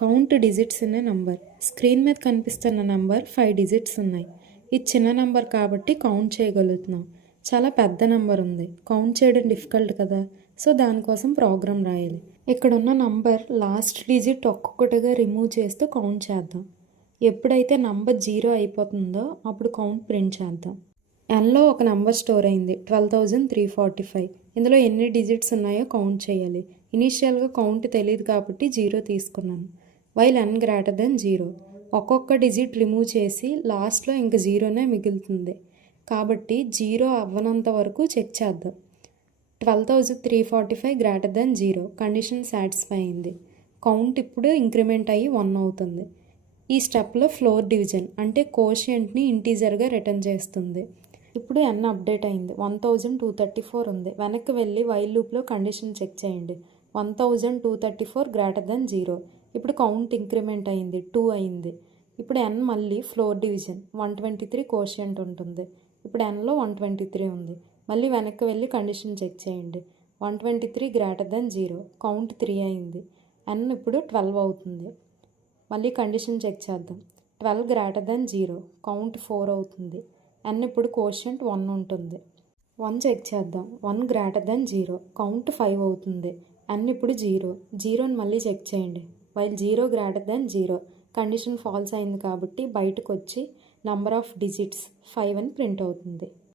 Count digits in a number. Screen మీద కనిపిస్తున్న number 5 digits ఉన్నాయి. ఇది చిన్న నంబర్ కాబట్టి కౌంట్ చేయగలుగుతున్నాం. చాలా పెద్ద నంబర్ ఉంది, కౌంట్ చేయడం డిఫికల్ట్ కదా, సో దానికోసం ప్రోగ్రామ్ రాయాలి. ఇక్కడ ఉన్న నంబర్ లాస్ట్ డిజిట్ ఒక్కొక్కటిగా రిమూవ్ చేస్తూ కౌంట్ చేద్దాం. ఎప్పుడైతే నంబర్ 0 అయిపోతుందో అప్పుడు కౌంట్ ప్రింట్ చేద్దాం. ఎన్లో ఒక నంబర్ స్టోర్ అయింది 12,345. ఇందులో ఎన్ని డిజిట్స్ ఉన్నాయో కౌంట్ చేయాలి. ఇనీషియల్గా కౌంట్ తెలియదు కాబట్టి 0 తీసుకున్నాను. While n greater than 0. ఒక్కొక్క డిజిట్ రిమూవ్ చేసి లాస్ట్లో ఇంక 0నే మిగులుతుంది కాబట్టి 0 అవ్వనంత వరకు చెక్ చేద్దాం. 12,345 గ్రేటర్ దెన్ 0 కండిషన్ సాటిస్ఫై అయింది. కౌంట్ ఇప్పుడు ఇంక్రిమెంట్ అయ్యి 1 అవుతుంది. ఈ స్టెప్లో ఫ్లోర్ డివిజన్ అంటే కోషియంట్ని ఇంటీజర్గా రిటర్న్ చేస్తుంది. ఇప్పుడు n అప్డేట్ అయింది, 1234 ఉంది. వెనక్కి వెళ్ళి వైల్ లూప్లో కండిషన్ చెక్ చేయండి. 1234 గ్రేటర్ దెన్ 0. ఇప్పుడు కౌంట్ ఇంక్రిమెంట్ అయింది, 2 అయింది. ఇప్పుడు n మళ్ళీ ఫ్లోర్ డివిజన్ 123 కోషియంట్ ఉంటుంది. ఇప్పుడు nలో 123 ఉంది. మళ్ళీ వెనక్కి వెళ్ళి కండిషన్ చెక్ చేయండి. 123 గ్రేటర్ దెన్ 0, కౌంట్ 3 అయింది. n ఇప్పుడు 12 అవుతుంది. మళ్ళీ కండిషన్ చెక్ చేద్దాం. 12 గ్రేటర్ దెన్ 0, కౌంట్ 4 అవుతుంది. n ఇప్పుడు కోషియంట్ 1 ఉంటుంది. 1 చెక్ చేద్దాం. 1 గ్రేటర్ దెన్ 0, కౌంట్ 5 అవుతుంది. n ఇప్పుడు 0. 0ని మళ్ళీ చెక్ చేయండి. While 0 greater than 0, condition false అయింది కాబట్టి బయటకు వచ్చి నంబర్ ఆఫ్ డిజిట్స్ 5 అని ప్రింట్ అవుతుంది.